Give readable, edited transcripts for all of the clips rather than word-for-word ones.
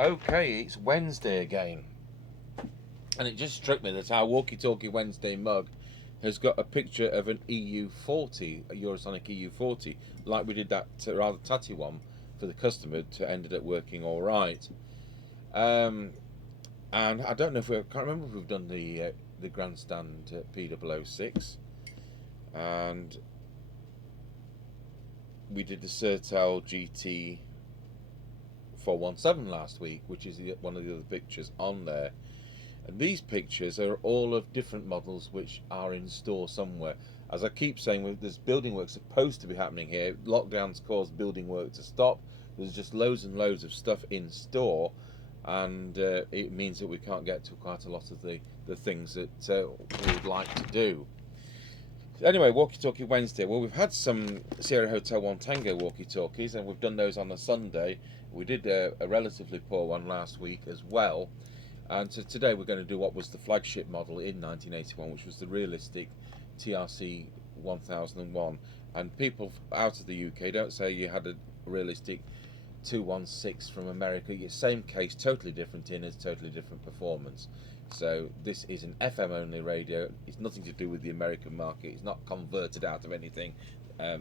Okay, it's Wednesday again, and it just struck me that our walkie-talkie Wednesday mug has got a picture of an EU40, a Eurosonic EU40, like we did that rather tatty one for the customer. Ended up working all right. Um, and I don't know if I can't remember if we've done the grandstand P006, and we did the Sertel GT 417 last week, which is one of the other pictures on there. And these pictures are all of different models which are in store somewhere. As I keep saying, there's building work supposed to be happening here. Lockdowns caused building work to stop. There's just loads and loads of stuff in store, and it means that we can't get to quite a lot of the things that we would like to do. Anyway, walkie-talkie Wednesday. Well, we've had some Sierra Hotel 1 Tango walkie-talkies, and we've done those on a Sunday. We did a relatively poor one last week as well. And so today we're going to do what was the flagship model in 1981, which was the Realistic TRC1001. And people out of the UK, don't say you had a Realistic 216 from America. Same case, totally different in, it's totally different performance. So this is an FM only radio. It's nothing to do with the American market. It's not converted out of anything.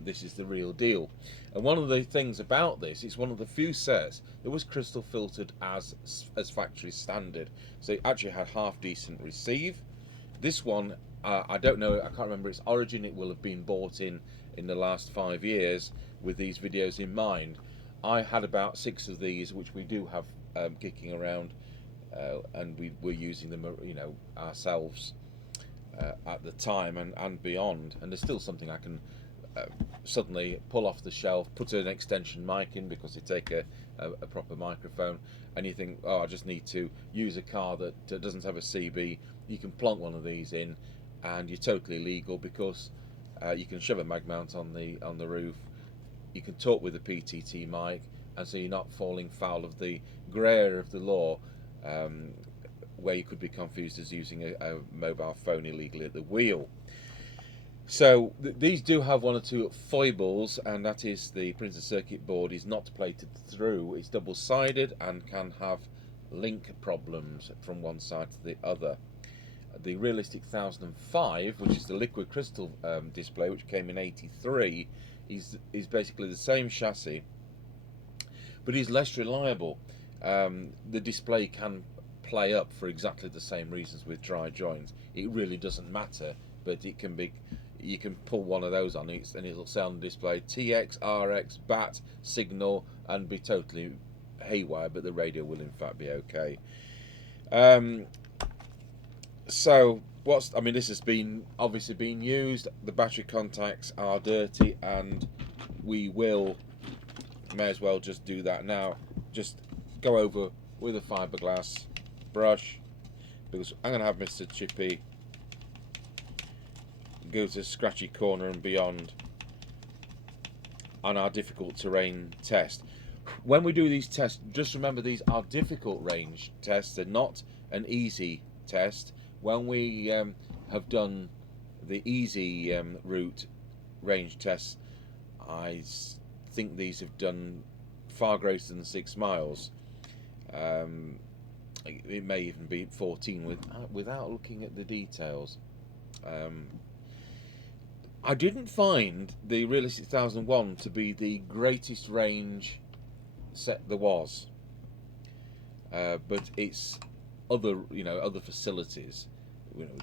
This is the real deal. And one of the things about this, it's one of the few sets that was crystal filtered as factory standard. So it actually had half decent receive. This one, I don't know, I can't remember its origin. It will have been bought in the last 5 years with these videos in mind. I had about 6 of these, which we do have kicking around, and we were using them, ourselves at the time and beyond. And there's still something I can suddenly pull off the shelf, put an extension mic in because they take a proper microphone, and you think, oh, I just need to use a car that doesn't have a CB. You can plonk one of these in, and you're totally legal because you can shove a mag mount on the roof. You can talk with a PTT mic, and so you're not falling foul of the grey area of the law, where you could be confused as using a mobile phone illegally at the wheel. So these do have one or two foibles, and that is the printed circuit board is not plated through. It's double-sided and can have link problems from one side to the other. The Realistic 1005, which is the liquid crystal display, which came in '83, is basically the same chassis, but is less reliable. The display can play up for exactly the same reasons with dry joints. It really doesn't matter, but it can be. You can pull one of those on it and it'll say on the display TX, RX, BAT, signal, and be totally haywire, but the radio will in fact be okay. So this has been obviously been used. The battery contacts are dirty, and we may as well just do that now. Just go over with a fiberglass brush, because I'm going to have Mr. Chippy go to scratchy corner and beyond on our difficult terrain test. When we do these tests, just remember these are difficult range tests. They're not an easy test. When we have done the easy route range tests, I think these have done far greater than 6 miles. It may even be 14 without looking at the details. I didn't find the Realistic 1001 to be the greatest range set there was, but it's other facilities,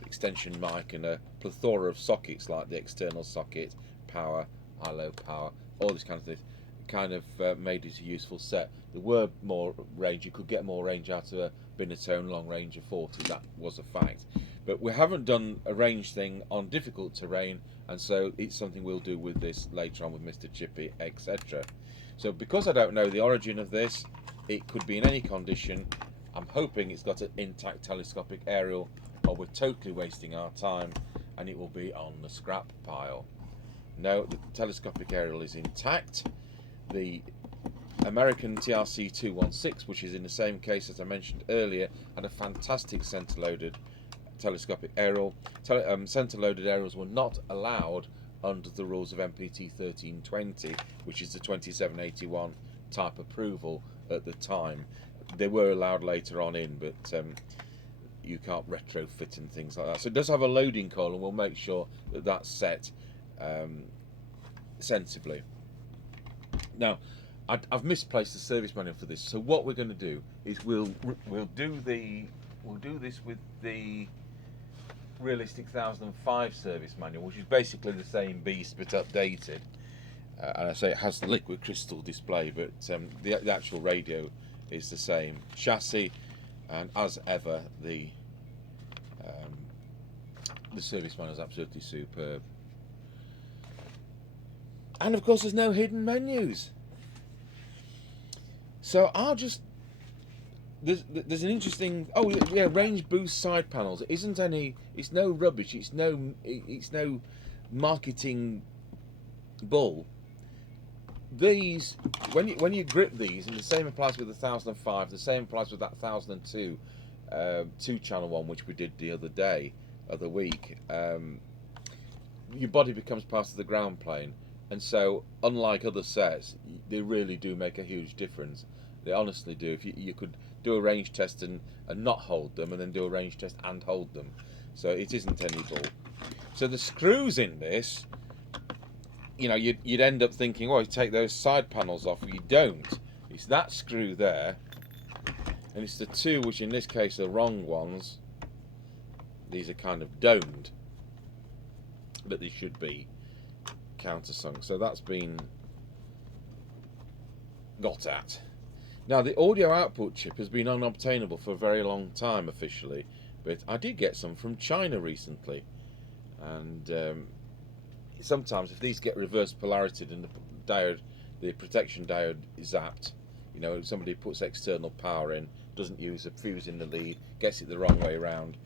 extension mic and a plethora of sockets like the external socket, power, high-low power, all this kind of thing, made it a useful set. There were more range. You could get more range out of a Binatone long range of 40. That was a fact. But we haven't done a range thing on difficult terrain, and so it's something we'll do with this later on with Mr. Chippy, etc. So because I don't know the origin of this, it could be in any condition. I'm hoping it's got an intact telescopic aerial, or we're totally wasting our time and it will be on the scrap pile. No, the telescopic aerial is intact. The American TRC1016, which is in the same case as I mentioned earlier, had a fantastic centre-loaded telescopic aerial. Centre-loaded aerials were not allowed under the rules of MPT 1320, which is the 2781 type approval at the time. They were allowed later on in, but you can't retrofit and things like that. So it does have a loading coil, and we'll make sure that that's set sensibly. Now, I've misplaced the service manual for this. So what we're going to do is we'll do this with the Realistic 1005 service manual, which is basically the same beast but updated. And I say it has the liquid crystal display, but the actual radio is the same chassis, and as ever the service manual is absolutely superb. And of course there's no hidden menus. So I'll just there's an interesting range boost side panels. It isn't any. It's no rubbish. It's no marketing bull. These when you grip these, and the same applies with the 1005. The same applies with that 1002 2-channel one, which we did the other week. Your body becomes part of the ground plane, and so unlike other sets, they really do make a huge difference. They honestly do. If you could do a range test and not hold them, and then do a range test and hold them, so it isn't any bull. So the screws in this, you know, you'd end up thinking, oh, you take those side panels off. You don't. It's that screw there, and it's the two, which in this case are wrong ones. These are kind of domed, but they should be countersunk. So that's been got at. Now the audio output chip has been unobtainable for a very long time officially, but I did get some from China recently, and sometimes if these get reverse polarityed and the protection diode is zapped, you know, somebody puts external power in, doesn't use a fuse in the lead, gets it the wrong way around,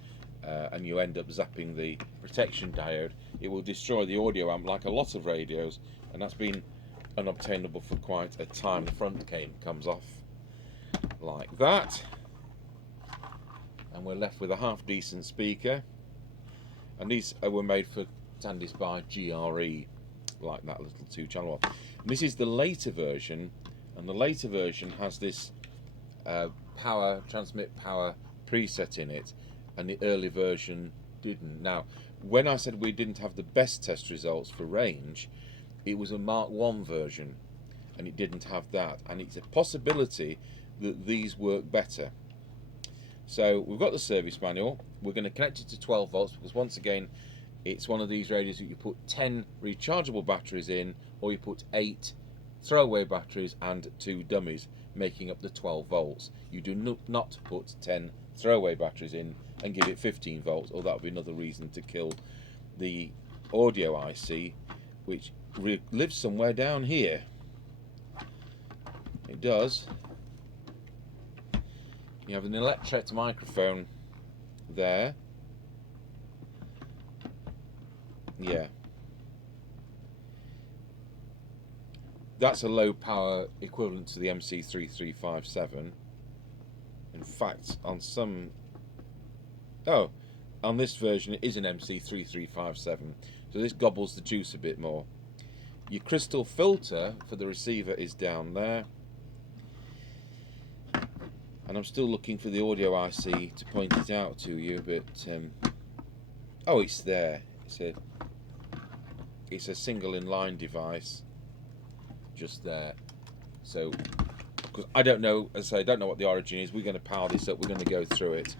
and you end up zapping the protection diode, it will destroy the audio amp like a lot of radios, and that's been unobtainable for quite a time. The front cane comes off like that, and we're left with a half decent speaker, and these were made for Tandy's by GRE, like that little 2-channel one. And this is the later version, and the later version has this transmit power preset in it, and the early version didn't. Now, when I said we didn't have the best test results for range, it was a Mark 1 version, and it didn't have that, and it's a possibility that these work better. So we've got the service manual. We're going to connect it to 12 volts because once again it's one of these radios that you put 10 rechargeable batteries in, or you put 8 throwaway batteries and 2 dummies, making up the 12 volts. You do not put 10 throwaway batteries in and give it 15 volts, or that would be another reason to kill the audio IC, which lives somewhere down here. It does. You have an electret microphone there. Yeah. That's a low power equivalent to the MC3357. In fact, on this version it is an MC3357, so this gobbles the juice a bit more. Your crystal filter for the receiver is down there, and I'm still looking for the audio IC to point it out to you, but oh, it's there. It's a single inline device just there. So because I don't know, as I say, I don't know what the origin is, we're going to power this up, we're going to go through it.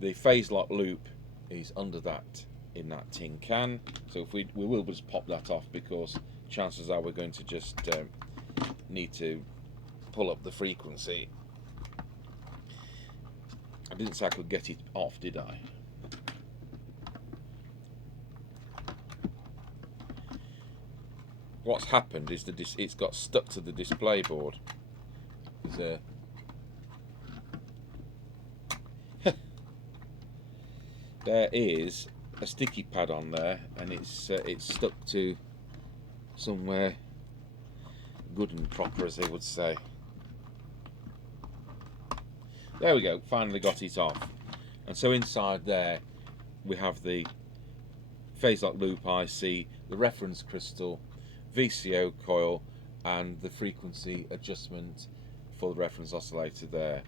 The phase lock loop is under that, in that tin can, so if we will just pop that off, because chances are we're going to just need to pull up the frequency. I didn't say I could get it off, did I? What's happened is that it's got stuck to the display board. There is a sticky pad on there, and it's stuck to somewhere good and proper, as they would say. There we go, finally got it off. And so inside there we have the phase lock loop IC, the reference crystal, VCO coil, and the frequency adjustment for the reference oscillator there.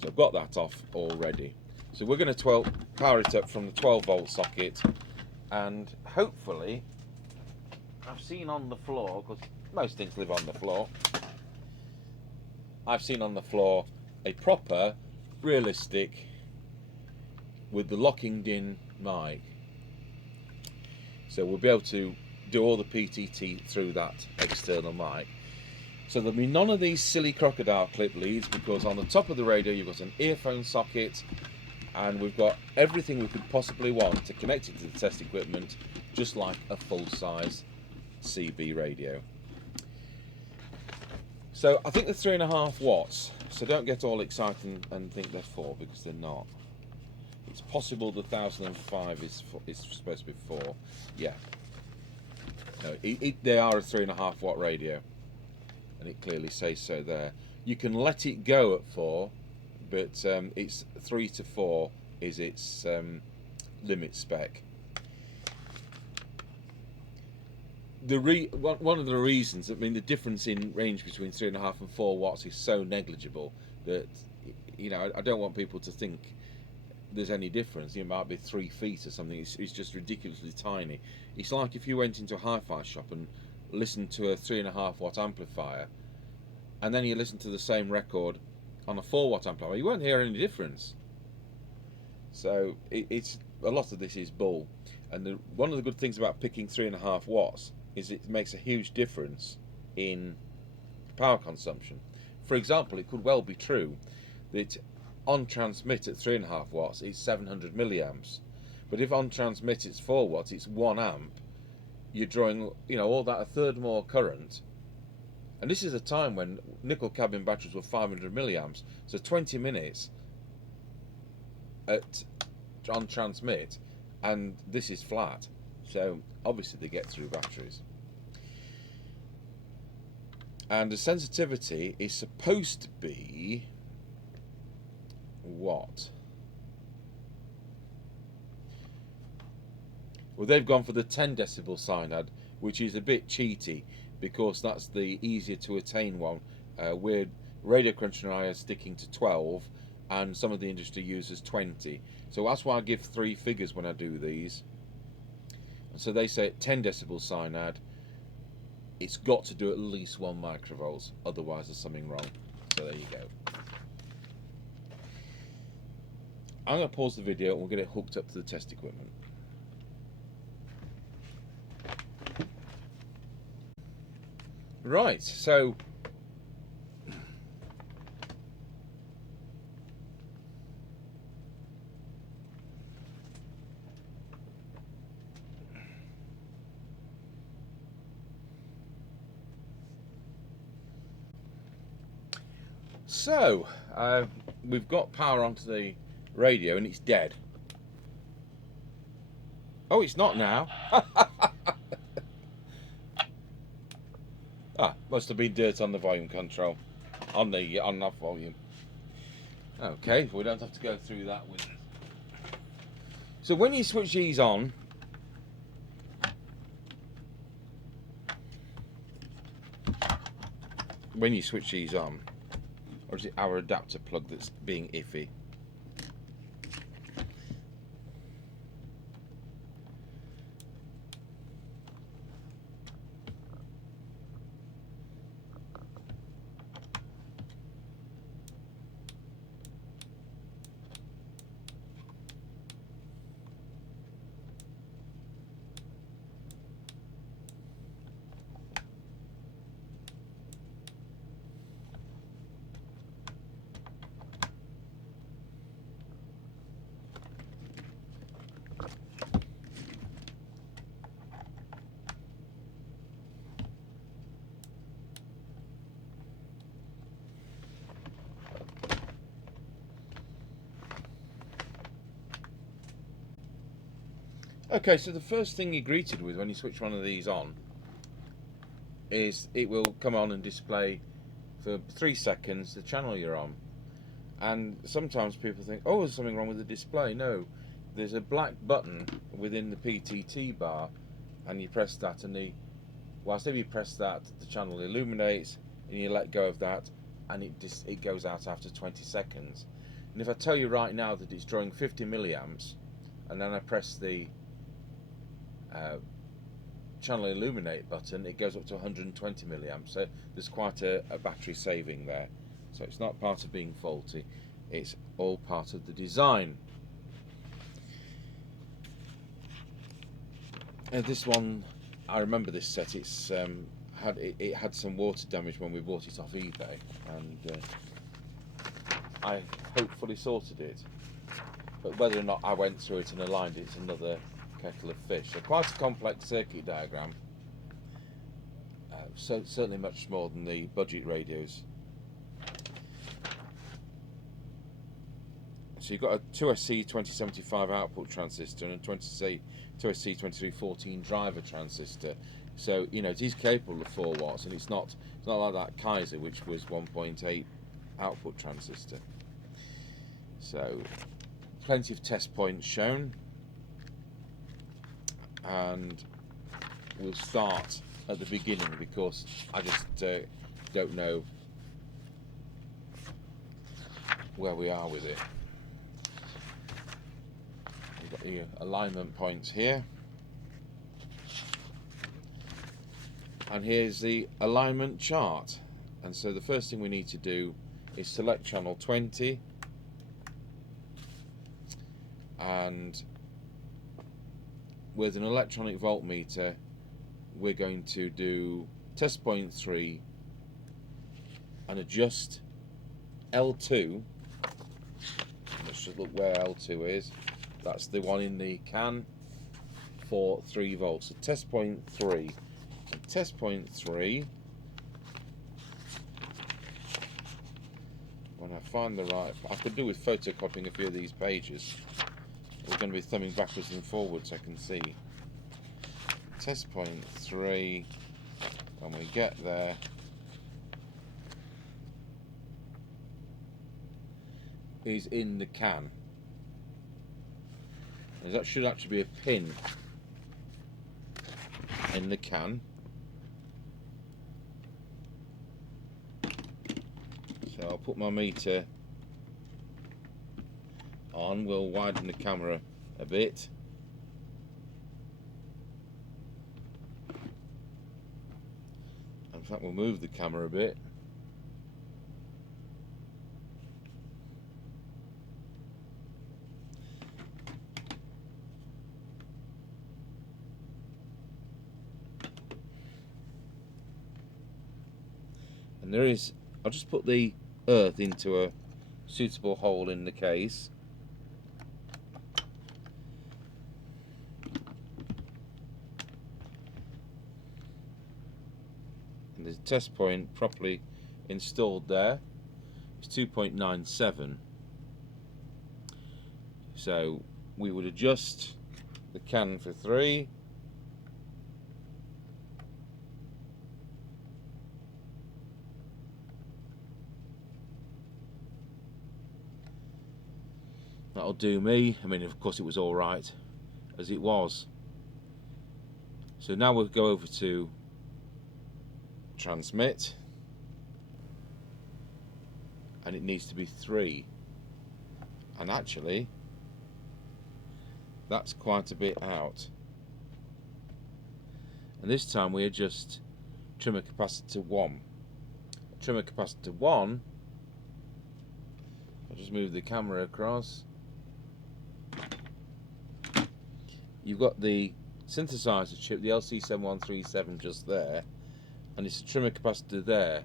So I've got that off already. So we're going to power it up from the 12-volt socket, and hopefully, I've seen on the floor, because most things live on the floor, I've seen on the floor a proper Realistic with the locking in mic. So we'll be able to do all the PTT through that external mic. So there'll be none of these silly crocodile clip leads, because on the top of the radio you've got an earphone socket, and we've got everything we could possibly want to connect it to the test equipment, just like a full-size CB radio. So I think they're 3.5 watts, so don't get all excited and think they're 4, because they're not. It's possible the 1005 is supposed to be 4. Yeah. No, they are a 3.5 watt radio, and it clearly says so there. You can let it go at 4, but it's 3 to 4 is its limit spec. One of the reasons, I mean, the difference in range between 3.5 and 4 watts is so negligible that, you know, I don't want people to think there's any difference. It might be 3 feet or something. It's just ridiculously tiny. It's like if you went into a hi-fi shop and listened to a 3.5 watt amplifier, and then you listen to the same record on a 4 watt amplifier, you won't hear any difference. So it's a lot of this is bull. And one of the good things about picking 3.5 watts is it makes a huge difference in power consumption. For example, it could well be true that on transmit at 3.5 watts it's 700 milliamps, but if on transmit it's 4 watts, it's 1 amp. You're drawing, you know, all that, a third more current. And this is a time when nickel cadmium batteries were 500 milliamps, so 20 minutes on transmit, and this is flat. So obviously they get through batteries. And the sensitivity is supposed to be what? Well, they've gone for the 10 decibel cyanide, which is a bit cheaty, because that's the easier to attain one. We're Radio Cruncher and I are sticking to 12, and some of the industry uses 20. So that's why I give 3 figures when I do these. And so they say 10 decibel cyanide, it's got to do at least 1 microvolts, otherwise there's something wrong. So there you go. I'm going to pause the video and we'll get it hooked up to the test equipment. Right, so we've got power onto the radio and it's dead. Oh, it's not now. Must have been dirt on the volume control, on that volume. Okay, we don't have to go through that with it. So when you switch these on, or is it our adapter plug that's being iffy? Okay, so the first thing you're greeted with when you switch one of these on is it will come on and display for 3 seconds the channel you're on. And sometimes people think, oh, there's something wrong with the display. No, there's a black button within the PTT bar, and you press that, and whilst if you press that, the channel illuminates, and you let go of that, and it goes out after 20 seconds. And if I tell you right now that it's drawing 50 milliamps, and then I press the channel illuminate button, it goes up to 120 milliamps. So there's quite a battery saving there. So it's not part of being faulty, it's all part of the design. And this one, I remember this set. It's it had some water damage when we bought it off eBay, and I hopefully sorted it. But whether or not I went through it and aligned it's another kettle of fish. So quite a complex circuit diagram. So certainly much more than the budget radios. So you've got a 2SC2075 output transistor and a 2SC2314 driver transistor. So you know it is capable of 4 watts, and it's not like that Kaiser, which was 1.8 output transistor. So plenty of test points shown, and we'll start at the beginning because I just don't know where we are with it. We've got the alignment points here, and here's the alignment chart. And so the first thing we need to do is select channel 20, and with an electronic voltmeter we're going to do test point 3 and adjust L2. Let's just look where L2 is. That's the one in the can for 3 volts. So test point 3. And test point 3, when I find the right, I could do with photocopying a few of these pages. We're going to be thumbing backwards and forwards, I can see. Test point 3, when we get there, is in the can. And that should actually be a pin in the can. So I'll put my meter on, we'll widen the camera a bit. In fact, we'll move the camera a bit. And there is, I'll just put the earth into a suitable hole in the case. And the test point properly installed there. It's 2.97. So we would adjust the can for 3. That'll do me. I mean, of course it was all right as it was. So now we'll go over to transmit, and it needs to be 3, and actually that's quite a bit out. And this time we adjust trimmer capacitor 1. Trimmer capacitor 1, I'll just move the camera across. You've got the synthesizer chip, the LC7137, just there, and it's a trimmer capacitor there,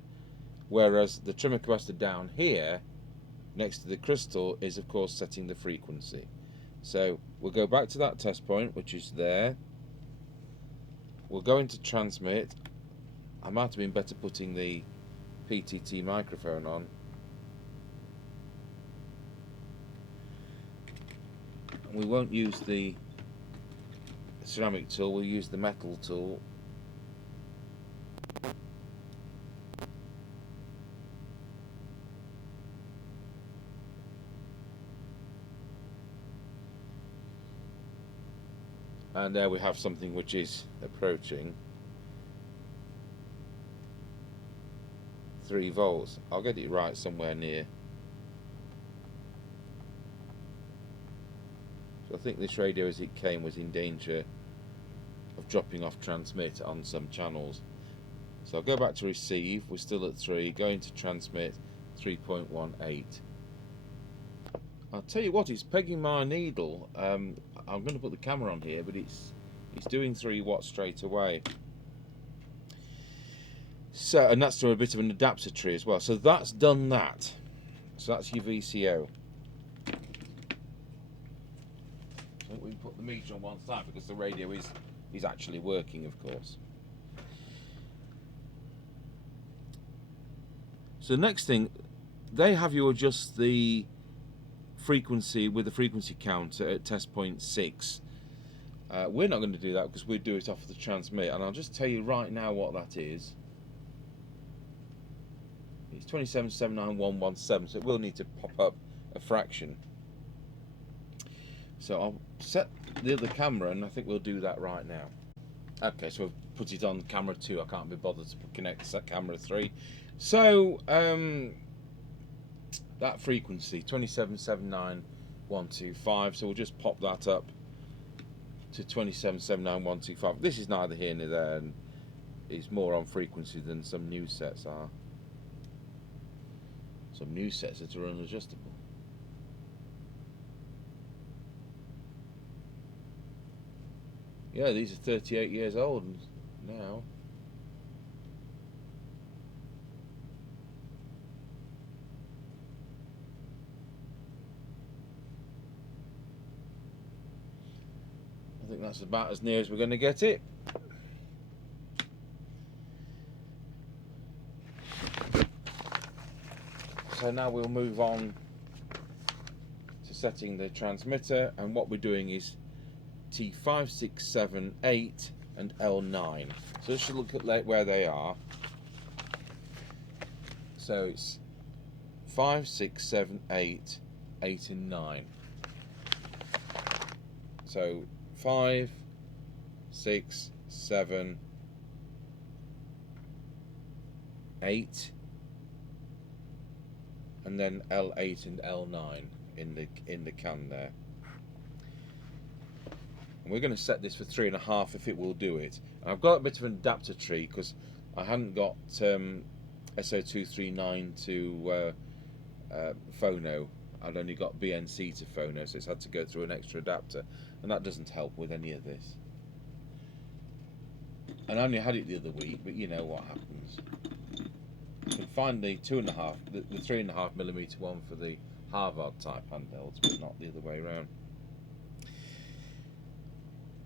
whereas the trimmer capacitor down here next to the crystal is of course setting the frequency. So we'll go back to that test point, which is there. We'll go into transmit. I might have been better putting the PTT microphone on. We won't use the ceramic tool, we'll use the metal tool. And there we have something which is approaching 3 volts. I'll get it right somewhere near. So I think this radio as it came was in danger of dropping off transmit on some channels. So I'll go back to receive, we're still at 3, going to transmit 3.18. I'll tell you what, it's pegging my needle. I'm going to put the camera on here, but it's doing 3 watts straight away. So, and that's through a bit of an adapter tree as well. So that's done that. So that's your VCO. So we put the meter on one side because the radio is actually working, of course. So the next thing, they have you adjust the frequency with the frequency counter at test point 6. We're not going to do that because we do it off of the transmit, and I'll just tell you right now what that is. It's 2779117, so it will need to pop up a fraction. So I'll set the other camera, and I think we'll do that right now. Okay, so I've put it on camera 2. I can't be bothered to connect camera 3. So that frequency 2779125. So we'll just pop that up to 2779125. This is neither here nor there, and it's more on frequency than some new sets are. Some new sets that are unadjustable. Yeah, these are 38 years old now. I think that's about as near as we're going to get it. So now we'll move on to setting the transmitter, and what we're doing is T5, 6, 7, 8 and L9. So let's look at where they are. So it's 5, 6, 7, 8, 8 and 9. So 5, 6, 7, 8, and then L8 and L9 in the can there. And we're going to set this for 3.5 if it will do it. And I've got a bit of an adapter tree because I hadn't got SO239 to phono. I'd only got BNC to phono, so it's had to go through an extra adapter, and that doesn't help with any of this. And I only had it the other week, but you know what happens. You can find the 2.5, the 3.5mm one for the Harvard type handhelds, but not the other way around.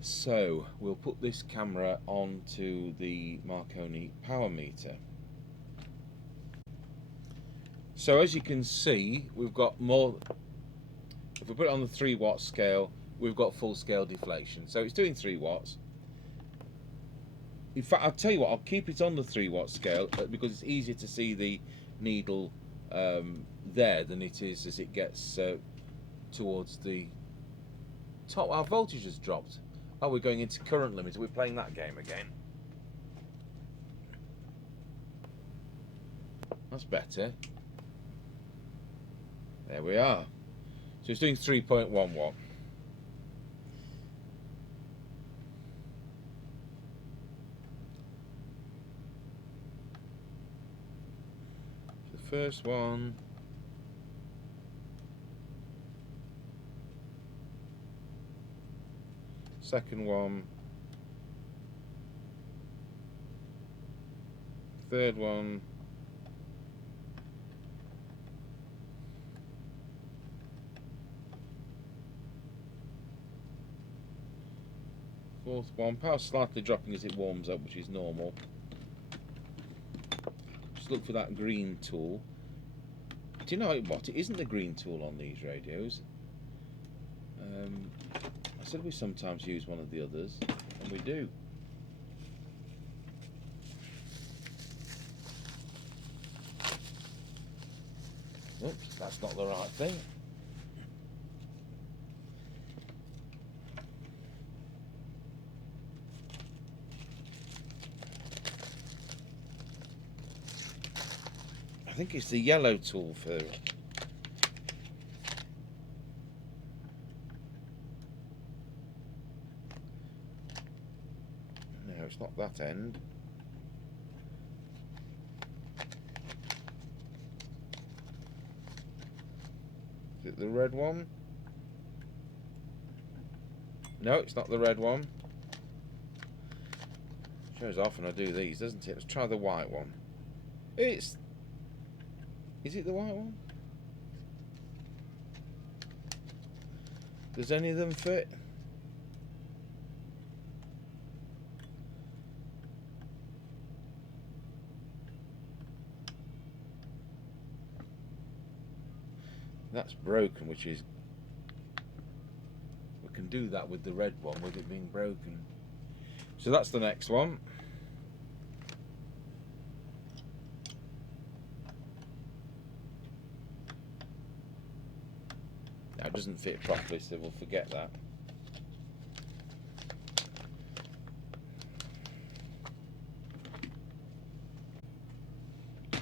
So we'll put this camera onto the Marconi power meter. So as you can see, we've got more. If we put it on the 3 watt scale, we've got full scale deflation. So it's doing 3 watts. In fact, I'll tell you what, I'll keep it on the 3 watt scale because it's easier to see the needle there than it is as it gets towards the top. Our voltage has dropped. Oh, we're going into current limit. We're playing that game again. That's better. There we are. So it's doing 3.1 watt. The first one. Second one. Third one. Fourth one. Power slightly dropping as it warms up, which is normal. Just look for that green tool. Do you know what? It isn't the green tool on these radios. I said we sometimes use one of the others, and we do. Oops, that's not the right thing. think it's the yellow tool for... No, it's not that end. Is it the red one? No, it's not the red one. Shows often I do these, doesn't it? Let's try the white one. It's... Is it the white one? Does any of them fit? That's broken, which is... We can do that with the red one, with it being broken. So that's the next one. Now it doesn't fit properly, so we'll forget that.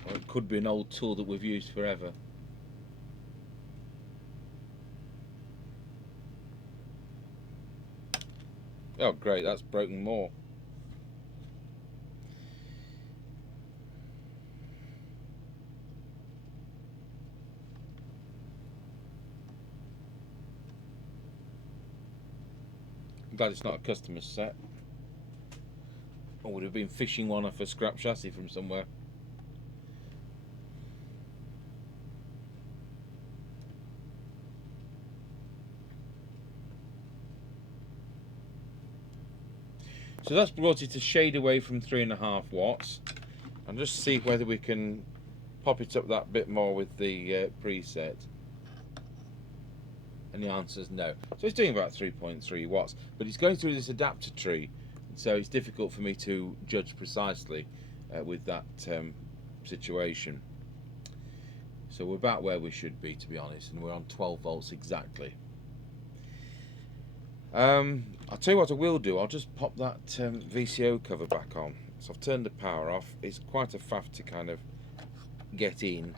Or it could be an old tool that we've used forever. Oh great, that's broken more. I'm glad it's not a customer's set. I would have been fishing one off a scrap chassis from somewhere. So that's brought it to shade away from 3.5 watts. And just see whether we can pop it up that bit more with the preset. And the answer is no. So it's doing about 3.3 watts, but it's going through this adapter tree, so it's difficult for me to judge precisely with that situation. So we're about where we should be, to be honest, and we're on 12 volts exactly. I'll tell you what I will do, I'll just pop that VCO cover back on. So I've turned the power off. It's quite a faff to kind of get in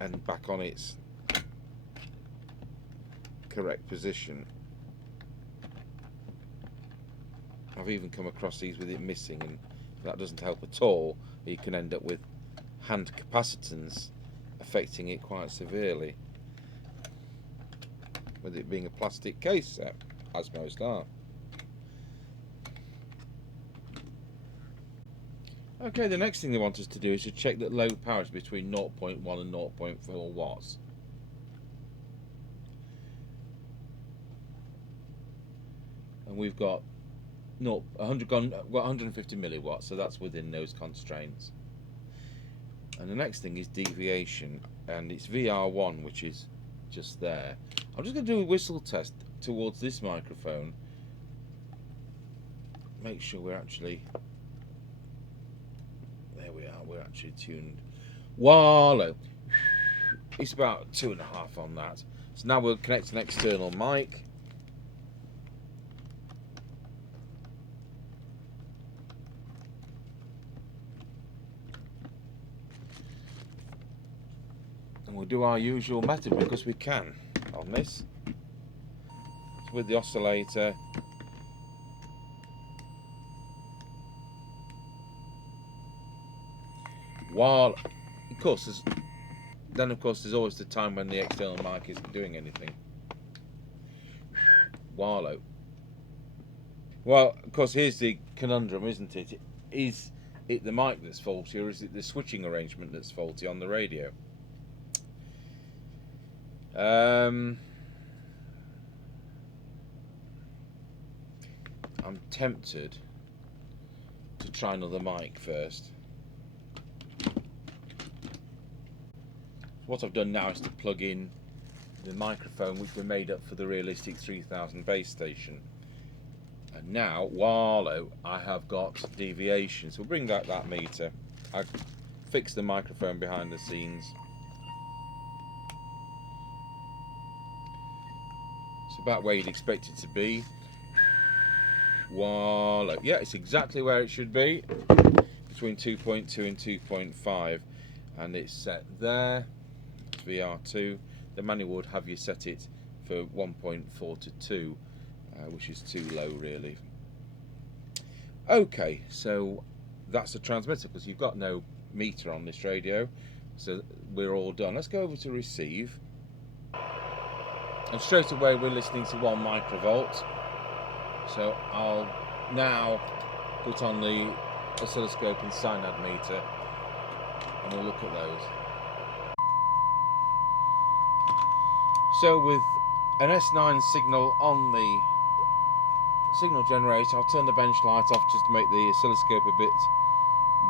and back on its correct position. I've even come across these with it missing, and that doesn't help at all. You can end up with hand capacitance affecting it quite severely, with it being a plastic case set, as most are. Okay, the next thing they want us to do is to check that low power is between 0.1 and 0.4 watts. And we've got 150 milliwatts, so that's within those constraints. And the next thing is deviation, and it's VR1, which is just there. I'm just going to do a whistle test towards this microphone. Make sure we're actually... There we are, we're actually tuned. Wallow. It's about 2.5 on that. So now we'll connect an external mic. And we'll do our usual method because we can on this. So with the oscillator. While, of course, there's always the time when the external mic isn't doing anything. Wallow. Well, of course, here's the conundrum, isn't it? Is it the mic that's faulty, or is it the switching arrangement that's faulty on the radio? I'm tempted to try another mic first. What I've done now is to plug in the microphone which we made up for the Realistic 3000 base station. And now, wallow, I have got deviation. So we'll bring back that meter. I fixed the microphone behind the scenes. It's about where you'd expect it to be. Wallow. Yeah, it's exactly where it should be. Between 2.2 and 2.5. and it's set there. It's VR2. The manual would have you set it for 1.4 to 2, which is too low really. Okay, so that's the transmitter, because you've got no meter on this radio, so we're all done. Let's go over to receive, and straight away we're listening to 1 microvolt. So I'll now put on the oscilloscope and synad meter, and we'll look at those. So with an S9 signal on the signal generator, I'll turn the bench light off just to make the oscilloscope a bit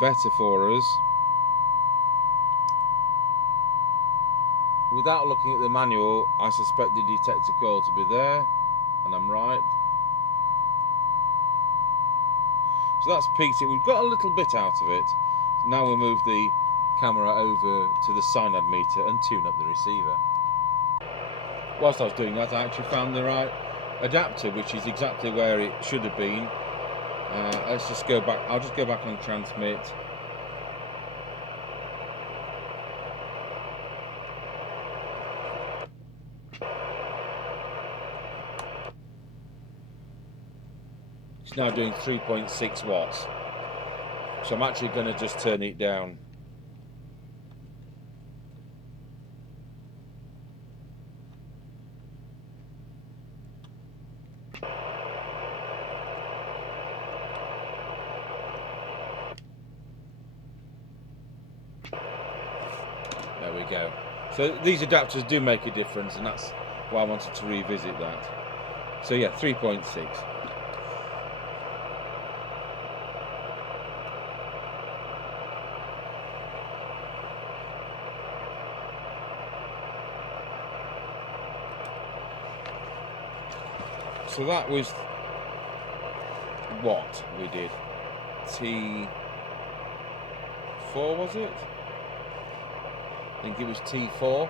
better for us. Without looking at the manual, I suspect the detector coil to be there, and I'm right. So that's peaked it. We've got a little bit out of it. Now we'll move the camera over to the synad meter and tune up the receiver. Whilst I was doing that, I actually found the right adapter, which is exactly where it should have been. Let's just go back. I'll just go back and transmit. It's now doing 3.6 watts. So I'm actually going to just turn it down. There we go. So these adapters do make a difference, and that's why I wanted to revisit that. So yeah, 3.6. So that was what we did. T4, was it? I think it was T4.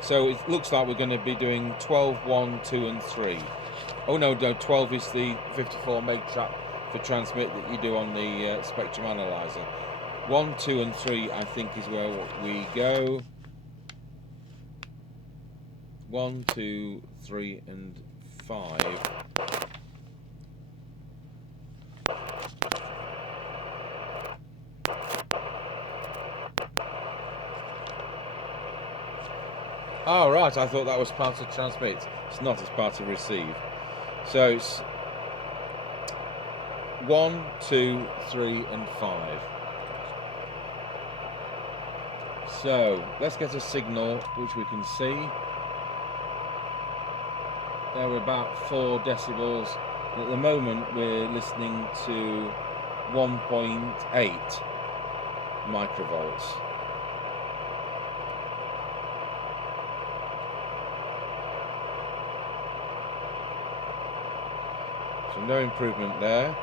So it looks like we're going to be doing 12, 1, 2 and 3. Oh no, 12 is the 54 meg trap for transmit that you do on the spectrum analyzer. 1, 2 and 3 I think is where we go. 1, 2, 3 and 5. Oh right, I thought that was part of transmit. It's not, it's part of receive. So it's 1, 2, 3 and 5. So let's get a signal which we can see. There we're about 4 decibels. At the moment we're listening to 1.8 microvolts. So no improvement there.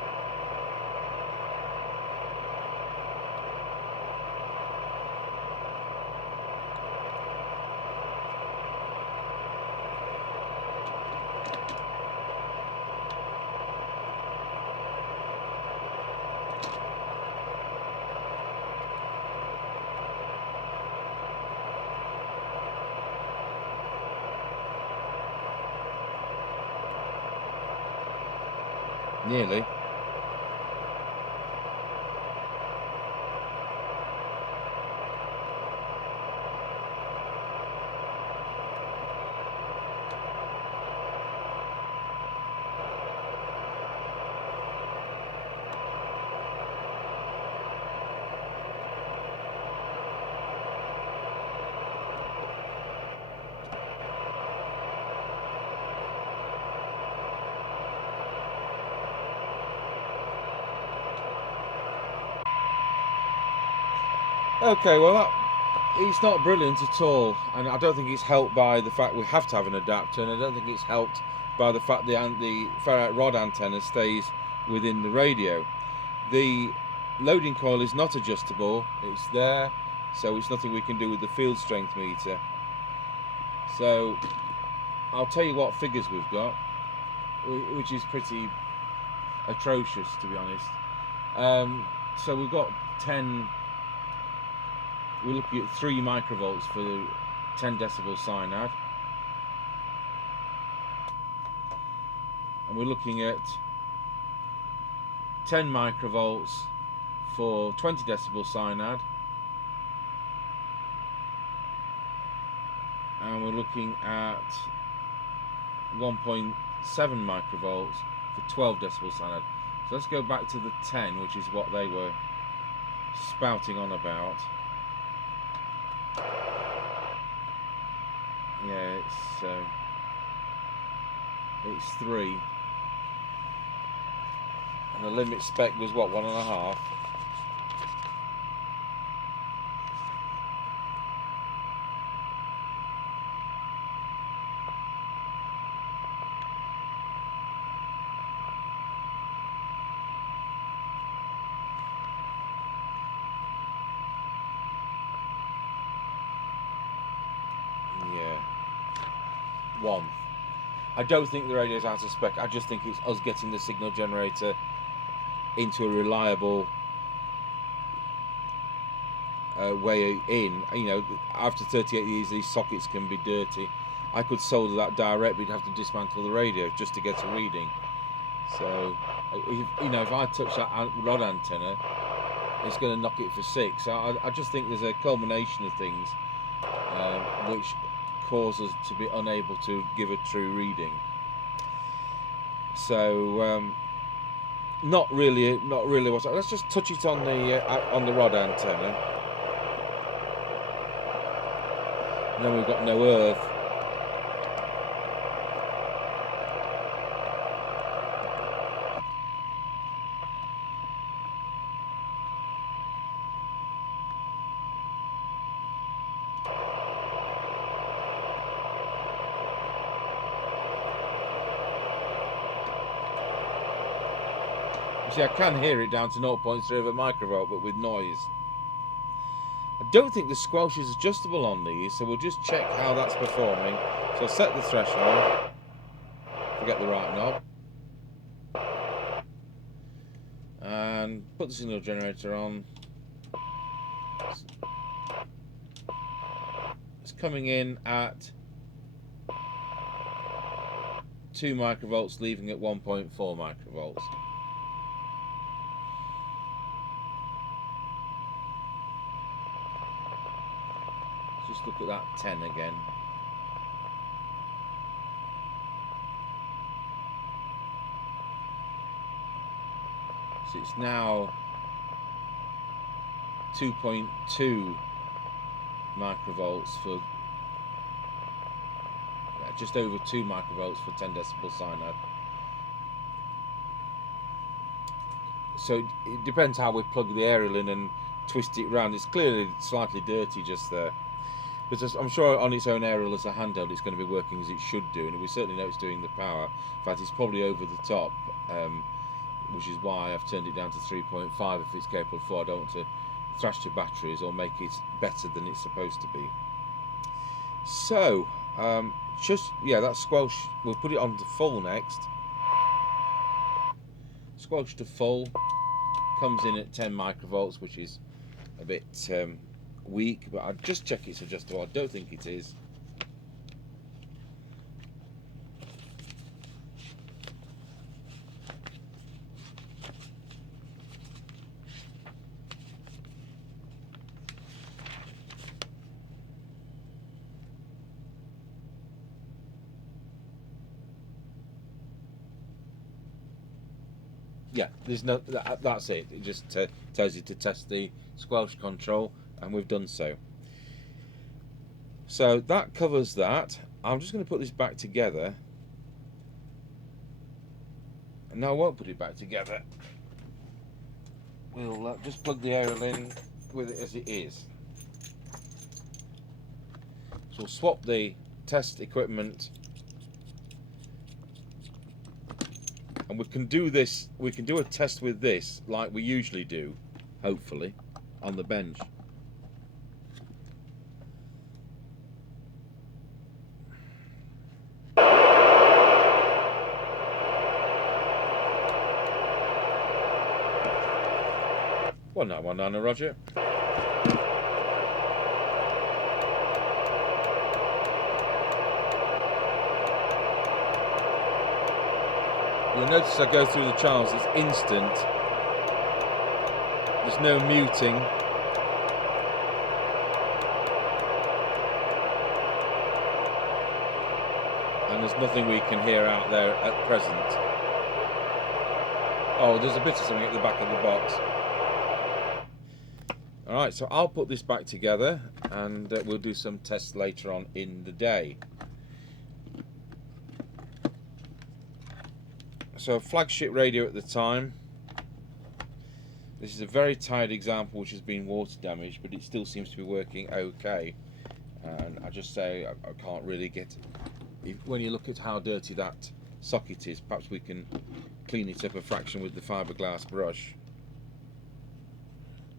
Nearly. Okay, well it's not brilliant at all, and I don't think it's helped by the fact we have to have an adapter, and I don't think it's helped by the fact the ferrite rod antenna stays within the radio. The loading coil is not adjustable, it's there, so it's nothing we can do with the field strength meter. So I'll tell you what figures we've got, which is pretty atrocious to be honest. So we've got 10 we're looking at 3 microvolts for the 10 decibel cyanide, and we're looking at 10 microvolts for 20 decibel cyanide, and we're looking at 1.7 microvolts for 12 decibel cyanide. So let's go back to the 10, which is what they were spouting on about. Yeah, it's 3, and the limit spec was what, 1.5. Yeah, 1. I don't think the radio's out of spec. I just think it's us getting the signal generator into a reliable way in. You know, after 38 years, these sockets can be dirty. I could solder that direct, but you'd have to dismantle the radio just to get a reading. So, you know, if I touch that rod antenna, it's going to knock it for 6. So I just think there's a culmination of things which cause us to be unable to give a true reading. So not really what's. Let's just touch it on the rod antenna, and then we've got no earth. See, I can hear it down to 0.3 of a microvolt, but with noise. I don't think the squelch is adjustable on these, so we'll just check how that's performing. So I'll set the threshold, forget the right knob, and put the signal generator on. It's coming in at 2 microvolts, leaving at 1.4 microvolts. Just look at that 10 again. So it's now 2.2 microvolts for just over 2 microvolts for 10 decibel cyanide. So it depends how we plug the aerial in and twist it round. It's clearly slightly dirty just there. But I'm sure on its own aerial as a handheld it's going to be working as it should do, and we certainly know it's doing the power. In fact, it's probably over the top, which is why I've turned it down to 3.5 if it's capable of 4. I don't want to thrash to batteries or make it better than it's supposed to be. So, that squelch, we'll put it on to full next. Squelch to full, comes in at 10 microvolts, which is a bit weak, but I'll just check it's adjustable. I don't think it is. Yeah, there's no. That's it. It just tells you to test the squelch control, and we've done so. So that covers that. I'm just going to put this back together. And no, I won't put it back together. We'll just plug the aerial in with it as it is. So we'll swap the test equipment. And we can do this, we can do a test with this like we usually do, hopefully, on the bench. Well, 919, Roger. You'll notice I go through the channels, it's instant. There's no muting. And there's nothing we can hear out there at present. Oh, there's a bit of something at the back of the box. Alright, so I'll put this back together and we'll do some tests later on in the day. So flagship radio at the time. This is a very tired example which has been water damaged, but it still seems to be working okay. And I just say I can't really get... When you look at how dirty that socket is, perhaps we can clean it up a fraction with the fiberglass brush.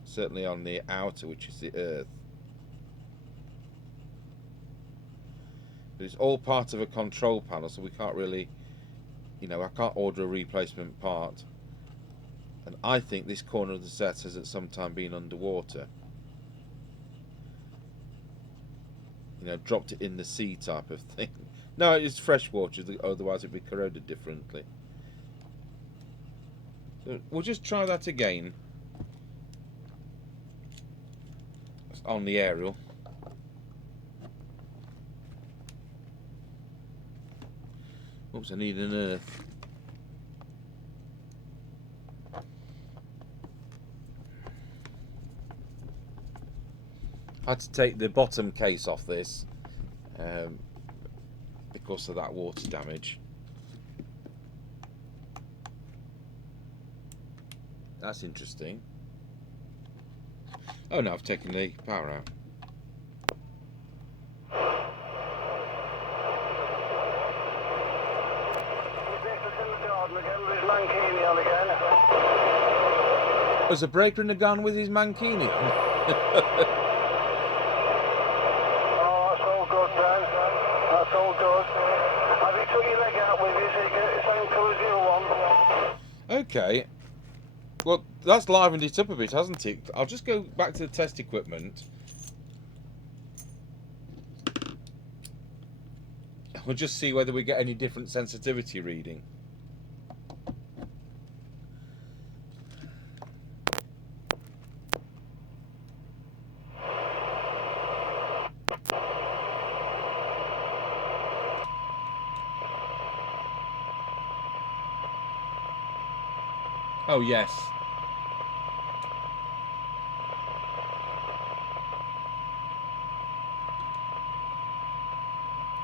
Certainly on the outer, which is the earth. But it's all part of a control panel, so we can't really, you know, I can't order a replacement part. And I think this corner of the set has at some time been underwater. You know, dropped it in the sea type of thing. No, it's fresh water, otherwise it'd be corroded differently. So we'll just try that again. On the aerial. Oops, I need an earth. I had to take the bottom case off this because of that water damage. That's interesting. Oh no, I've taken the power out. There's a breaker in the garden with his mankini on. Oh, that's all good then. That's all good. Have you took your leg out with you so you get the same colour as the other one? Okay. Well, that's livened it up a bit, hasn't it? I'll just go back to the test equipment. We'll just see whether we get any different sensitivity reading. Oh, yes.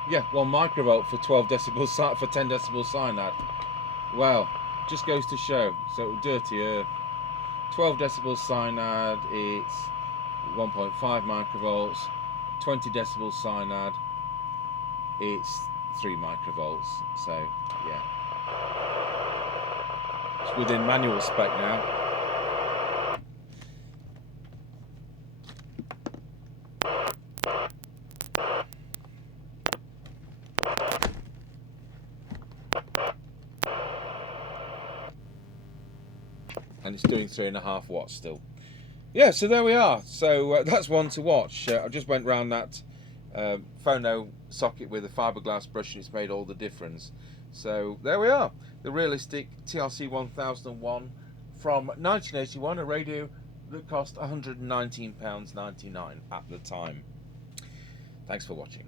Yeah, 1 microvolt for 12 decibels for 10 decibel cyanide. Well, just goes to show. So dirty earth. 12 decibels cyanide, it's 1.5 microvolts. 20 decibels cyanide, it's 3 microvolts. So yeah, it's within manual spec now. And it's doing 3.5 watts still. Yeah, so there we are. So that's one to watch. I just went round that phono socket with a fiberglass brush and it's made all the difference. So there we are. The Realistic TRC1001 from 1981, a radio that cost £119.99 at the time. Thanks for watching.